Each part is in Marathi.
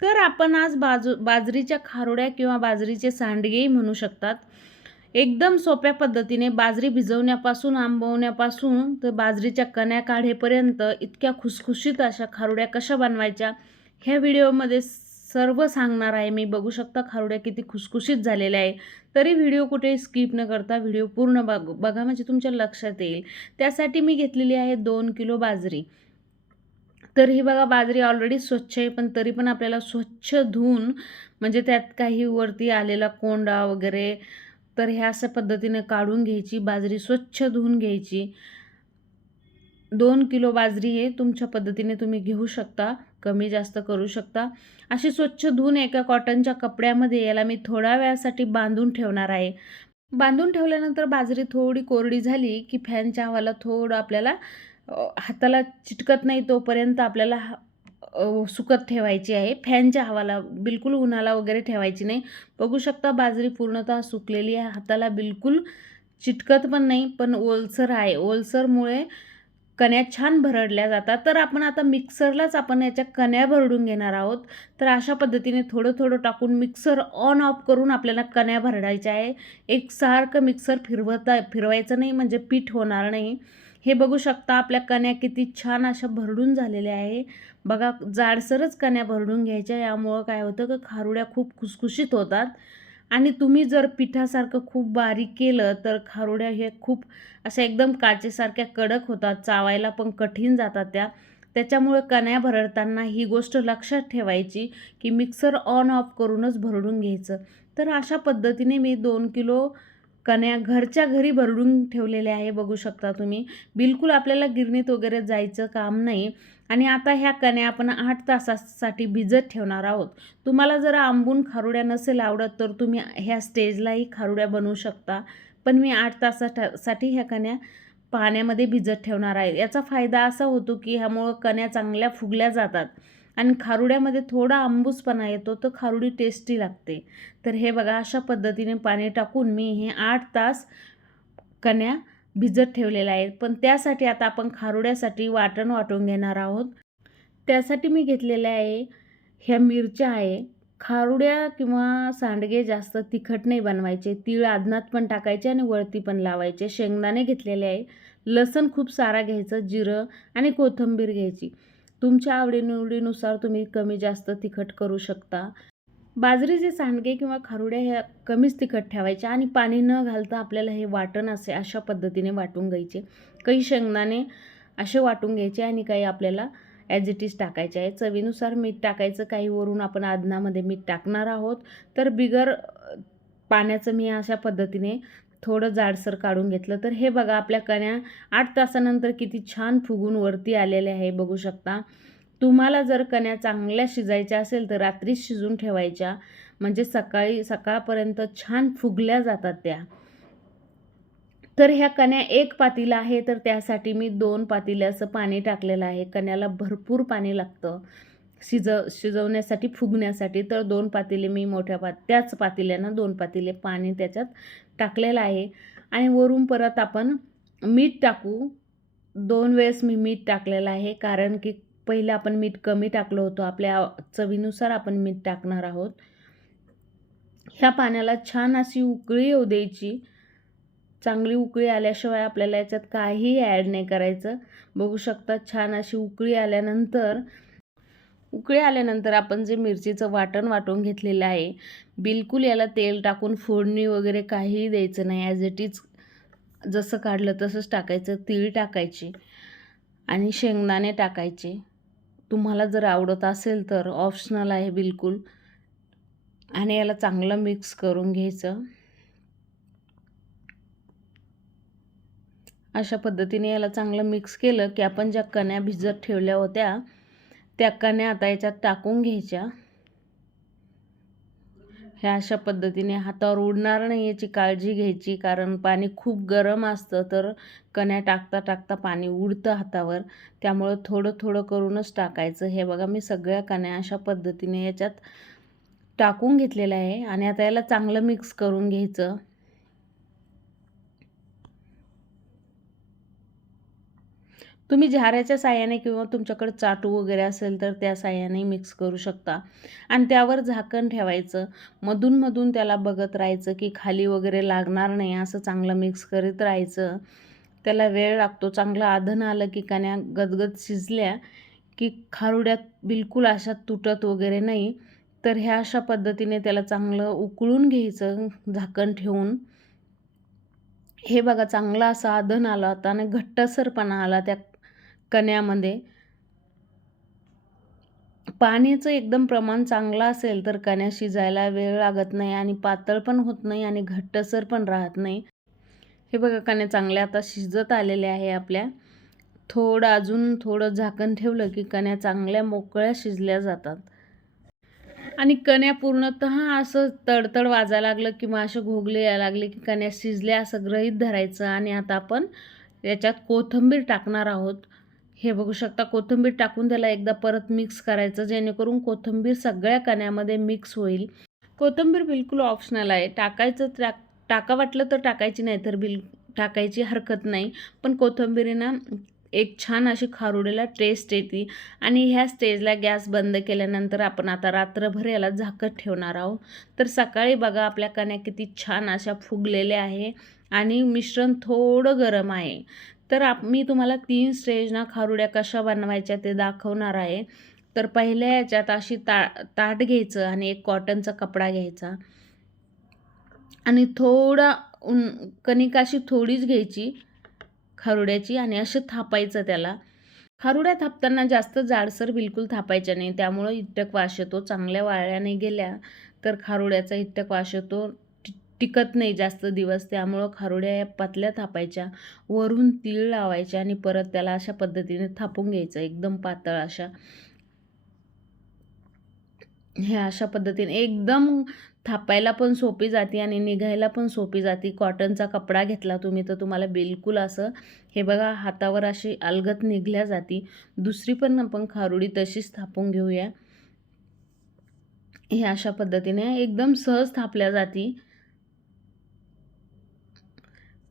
तर आपण आज बाजू बाजरीच्या खारोड्या किंवा बाजरीचे सांडगेही म्हणू शकतात. एकदम सोप्या पद्धतीने बाजरी भिजवण्यापासून आंबवण्यापासून तर बाजरीच्या कण्या काढेपर्यंत इतक्या खुसखुशीत अशा खारुड्या कशा बनवायच्या ह्या व्हिडिओमध्ये सर्व सांगणार आहे. मी बघू शकता खारुड्या किती खुसखुशीत झालेल्या आहे. तरी व्हिडिओ कुठे स्किप न करता व्हिडिओ पूर्ण बघ बघा म्हणजे तुमच्या लक्षात येईल. त्यासाठी मी घेतलेली आहे दोन किलो बाजरी. तर ही बघा बाजरी ऑलरेडी स्वच्छ आहे पण तरी पण आपल्याला स्वच्छ धुवून म्हणजे त्यात काही वरती आलेला कोंडा वगैरे तर ह्या अशा पद्धतीने काढून घ्यायची बाजरी स्वच्छ धुवून घ्यायची. दोन किलो बाजरी हे तुमच्या पद्धतीने तुम्ही घेऊ शकता कमी जास्त करू शकता. अशी स्वच्छ धुवून एका कॉटनच्या कपड्यामध्ये याला मी थोड्या वेळासाठी बांधून ठेवणार आहे. बांधून ठेवल्यानंतर बाजरी थोडी कोरडी झाली की फॅनच्या हवाला थोडं आपल्याला हाताला चिटकत नाही तोपर्यंत आपल्याला सुकत ठेवायची आहे. फॅनच्या हवाला बिलकुल उन्हाला वगैरे ठेवायची नाही. बघू शकता बाजरी पूर्णतः सुकलेली आहे. हाताला बिलकुल चिटकत पण नाही पण ओलसर आहे. ओलसरमुळे कण्या छान भरडल्या जातात. तर आपण आता मिक्सरलाच आपण याच्या कण्या भरडून घेणार आहोत. तर अशा पद्धतीने थोडं थोडं टाकून मिक्सर ऑन ऑफ करून आपल्याला कण्या भरडायच्या आहे. एकसारखं मिक्सर फिरवता फिरवायचं नाही म्हणजे पीठ होणार नाही. हे बघू शकता आपल्या कण्या किती छान अशा भरडून झालेल्या आहे. बघा जाडसरच कण्या भरडून घ्यायच्या यामुळं काय होतं का खारुड्या खूप खुसखुशीत होतात. आणि तुम्ही जर पिठासारखं खूप बारीक केलं तर खारुड्या हे खूप अशा एकदम काचेसारख्या कडक होतात चावायला पण कठीण जातात त्या. त्याच्यामुळे कण्या भरडताना ही गोष्ट लक्षात ठेवायची की मिक्सर ऑन ऑफ करूनच भरडून घ्यायचं. तर अशा पद्धतीने मी दोन किलो कण्या घरच्या घरी भरडून ठेवलेल्या आहे बघू शकता तुम्ही. बिलकुल आपल्याला गिरणीत वगैरे जायचं काम नाही. आणि आता ह्या कण्या आपण आठ तासासाठी भिजत ठेवणार आहोत. तुम्हाला जर आंबून खारुड्या नसेल आवडत तर तुम्ही ह्या स्टेजलाही खारुड्या बनवू शकता. पण मी आठ तासासाठी ह्या कण्या पाण्यामध्ये भिजत ठेवणार आहे. याचा फायदा असा होतो की ह्यामुळं कण्या चांगल्या फुगल्या जातात. आणि खारुड्यामध्ये थोडा आंबूसपणा येतो तर खारुडी टेस्टी लागते. तर हे बघा अशा पद्धतीने पाणी टाकून मी हे आठ तास कण्या भिजत ठेवलेल्या आहेत. पण त्यासाठी आता आपण खारुड्यासाठी वाटण वाटून घेणार आहोत. त्यासाठी मी घेतलेल्या आहे ह्या मिरच्या आहे. खारुड्या किंवा सांडगे जास्त तिखट नाही बनवायचे. तीळ आदनात पण टाकायचे आणि वळती पण लावायचे. शेंगदाणे घेतलेले आहे. लसण खूप सारा घ्यायचं जिरं आणि कोथिंबीर घ्यायची. तुमच्या आवडीनिवडीनुसार तुम्ही कमी जास्त तिखट करू शकता. बाजरीचे सांडगे किंवा खारुड्या ह्या कमीच तिखट ठेवायच्या आणि पाणी न घालता आपल्याला हे वाटण असे अशा पद्धतीने वाटून घ्यायचे. काही शेंगदाणे असे वाटून घ्यायचे आणि काही आपल्याला ॲज इट इज टाकायचे आहे. चवीनुसार मीठ टाकायचं काही वरून आपण आदनामध्ये मीठ टाकणार आहोत. तर बिगर पाण्याचं मी अशा पद्धतीने थोडं जाडसर काढून घेतलं. तर हे बघा आपल्या कण्या आठ तासानंतर किती छान फुगून वरती आलेले आहे बघू शकता. तुम्हाला जर कण्या चांगल्या शिजायच्या असेल तर रात्रीच शिजून ठेवायच्या. म्हणजे सकाळी सकाळपर्यंत छान फुगल्या जातात त्या. तर ह्या कण्या एक पातीला आहे तर त्यासाठी मी दोन पातीले असं पाणी टाकलेलं आहे. कण्याला भरपूर पाणी लागतं शिजव शिजवण्यासाठी फुगण्यासाठी. तर दोन पातेले मी मोठ्या पात त्याच पातेल्यानं दोन पातेले पाणी त्याच्यात टाकलेलं आहे. आणि वरून परत आपण मीठ टाकू. दोन वेळेस मी मीठ टाकलेलं आहे. कारण की पहिलं आपण मीठ कमी टाकलं होतं. आपल्या चवीनुसार आपण मीठ टाकणार आहोत. ह्या पाण्याला छान अशी उकळी येऊ द्यायची. चांगली उकळी आल्याशिवाय आपल्याला याच्यात काहीही ॲड नाही करायचं. बघू शकता छान अशी उकळी आल्यानंतर उकळे आल्यानंतर आपण जे मिरचीचं वाटण वाटून घेतलेलं आहे बिलकुल याला तेल टाकून फोडणी वगैरे काहीही द्यायचं नाही. ॲज इट इज जसं काढलं तसंच टाकायचं. तीळ टाकायची आणि शेंगदाणे टाकायचे. तुम्हाला जर आवडत असेल तर ऑप्शनल आहे बिलकुल. आणि याला चांगलं मिक्स करून घ्यायचं. अशा पद्धतीने याला चांगलं मिक्स केलं की आपण ज्या कण्या भिजत ठेवल्या होत्या त्या कण्या आता याच्यात टाकून घ्यायच्या. ह्या अशा पद्धतीने हातावर उडणार नाही याची काळजी घ्यायची कारण पाणी खूप गरम असतं तर कण्या टाकता टाकता पाणी उडतं हातावर. त्यामुळं थोडं थोडं करूनच टाकायचं. हे बघा मी सगळ्या कण्या अशा पद्धतीने याच्यात टाकून घेतलेलं आहे आणि आता याला चांगलं मिक्स करून घ्यायचं. तुम्ही झाऱ्याच्या साह्याने किंवा तुमच्याकडे चाटू वगैरे असेल तर त्या साह्याने मिक्स करू शकता. आणि त्यावर झाकण ठेवायचं. मधूनमधून त्याला बघत राहायचं की खाली वगैरे लागणार नाही असं चांगलं मिक्स करीत राहायचं. त्याला वेळ लागतो. चांगलं आधन आलं की कान्या गदगद शिजल्या की खारुड्यात बिलकुल अशा तुटत वगैरे नाही. तर ह्या अशा पद्धतीने त्याला चांगलं उकळून घ्यायचं झाकण ठेवून. हे बघा चांगला असा आधन आला होता आणि घट्टसरपणा आला त्या कण्यामध्ये. पाण्याचं एकदम प्रमाण चांगलं असेल तर कण्या शिजायला वेळ लागत नाही आणि पातळ पण होत नाही आणि घट्टसर पण राहत नाही. हे बघा कण्या चांगल्या आता शिजत आलेल्या आहे आपल्या. थोडं अजून थोडं झाकण ठेवलं की कण्या चांगल्या मोकळ्या शिजल्या जातात. आणि कण्या पूर्णतः असं तडतड वाजायला लागलं किंवा असे घोगले यायला लागले की कण्या शिजल्या असं ग्रहीत धरायचं. आणि आता आपण याच्यात कोथिंबीर टाकणार आहोत. हे बघू शकता कोथिंबीर टाकून त्याला एकदा परत मिक्स करायचं जेणेकरून कोथिंबीर सगळ्या कण्यामध्ये मिक्स होईल. कोथिंबीर बिलकुल ऑप्शनल आहे. टाकायचं टाक टाका वाटलं तर टाकायची नाही तर बिल टाकायची हरकत नाही. पण कोथिंबीरीनं एक छान अशी खारुडीला टेस्ट येते. आणि ह्या स्टेजला गॅस बंद केल्यानंतर आपण आता रात्रभर याला झाकत ठेवणार आहोत. तर सकाळी बघा आपल्या कण्या किती छान अशा फुगलेल्या आहे. आणि मिश्रण थोडं गरम आहे. तर आप मी तुम्हाला तीन स्टेजना खारुड्या कशा बनवायच्या ते दाखवणार आहे. तर पहिल्या याच्यात अशी ता ताट घ्यायचं आणि एक कॉटनचा कपडा घ्यायचा. आणि थोडा उन कणिक अशी थोडीच घ्यायची खारुड्याची आणि असं थापायचं त्याला. खारुड्या थापताना जास्त जाडसर बिलकुल थापायच्या नाही. त्यामुळं इट्टक वाश येतो. चांगल्या वाळ्याने गेल्या तर खारुड्याचा इट्टक वाश येतो. टिकत नाही जास्त दिवस त्यामुळं खारुड्या या पातल्या थापायच्या वरून तीळ लावायच्या आणि परत त्याला अशा पद्धतीने थापून घ्यायचं एकदम पातळ अशा. ह्या अशा पद्धतीने एकदम थापायला पण सोपी जाते आणि निघायला पण सोपी जाते. कॉटनचा कपडा घेतला तुम्ही तर तुम्हाला बिलकुल असं हे बघा हातावर अशी अलगत निघल्या जाती. दुसरी पण आपण खारुडी तशीच थापून घेऊया. हे अशा पद्धतीने एकदम सहज थापल्या जाती.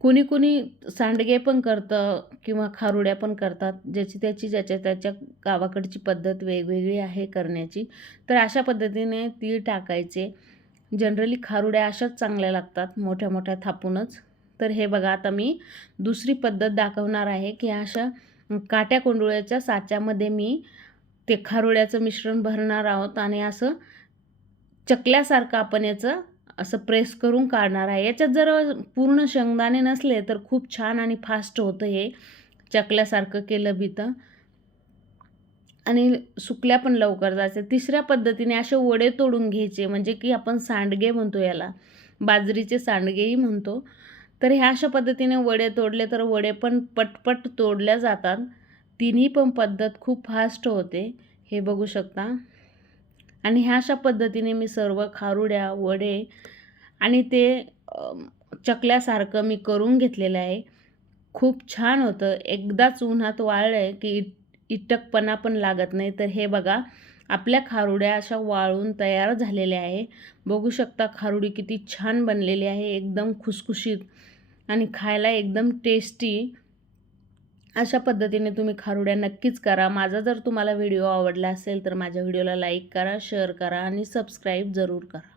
कोणी कोणी सांडगे पण करतं किंवा खारुड्या पण करतात ज्याची त्याची ज्याच्या त्याच्या गावाकडची पद्धत वेगवेगळी आहे करण्याची. तर अशा पद्धतीने तीळ टाकायचे. जनरली खारुड्या अशाच चांगल्या लागतात मोठ्या मोठ्या थापूनच. तर हे बघा आता मी दुसरी पद्धत दाखवणार आहे की अशा काट्या कोंडुळ्याच्या साच्यामध्ये मी ते खारुड्याचं मिश्रण भरणार आहोत आणि असं चकल्यासारखं आपण याचं असं प्रेस करून काढणार आहे. याच्यात जर पूर्ण शेंगदाणे नसले तर खूप छान आणि फास्ट होतं हे. चकल्यासारखं केलं बी तर. आणि सुकल्या पण लवकर जायचं. तिसऱ्या पद्धतीने असे वडे तोडून घ्यायचे. म्हणजे की आपण सांडगे म्हणतो याला. बाजरीचे सांडगेही म्हणतो. तर ह्या अशा पद्धतीने वडे तोडले तर वडे पण पटपट तोडल्या जातात. तिन्ही पण पद्धत खूप फास्ट होते. हे बघू शकता. आणि ह्या अशा पद्धतीने मी सर्व खारुड्या वडे आणि ते चकल्यासारखं मी करून घेतलेलं आहे. खूप छान होतं. एकदाच उन्हात वाळलं आहे की इटकपणा पण लागत नाही. तर हे बघा आपल्या खारुड्या अशा वाळून तयार झालेल्या आहे. बघू शकता खारुडी किती छान बनलेली आहे. एकदम खुसखुशीत आणि खायला एकदम टेस्टी अशा पद्धतीने तुम्ही खारुड्या नक्कीच करा. माझा जर तुम्हाला व्हिडिओ आवडला असेल तर माझ्या व्हिडिओला लाईक करा शेअर करा आणि सबस्क्राईब जरूर करा.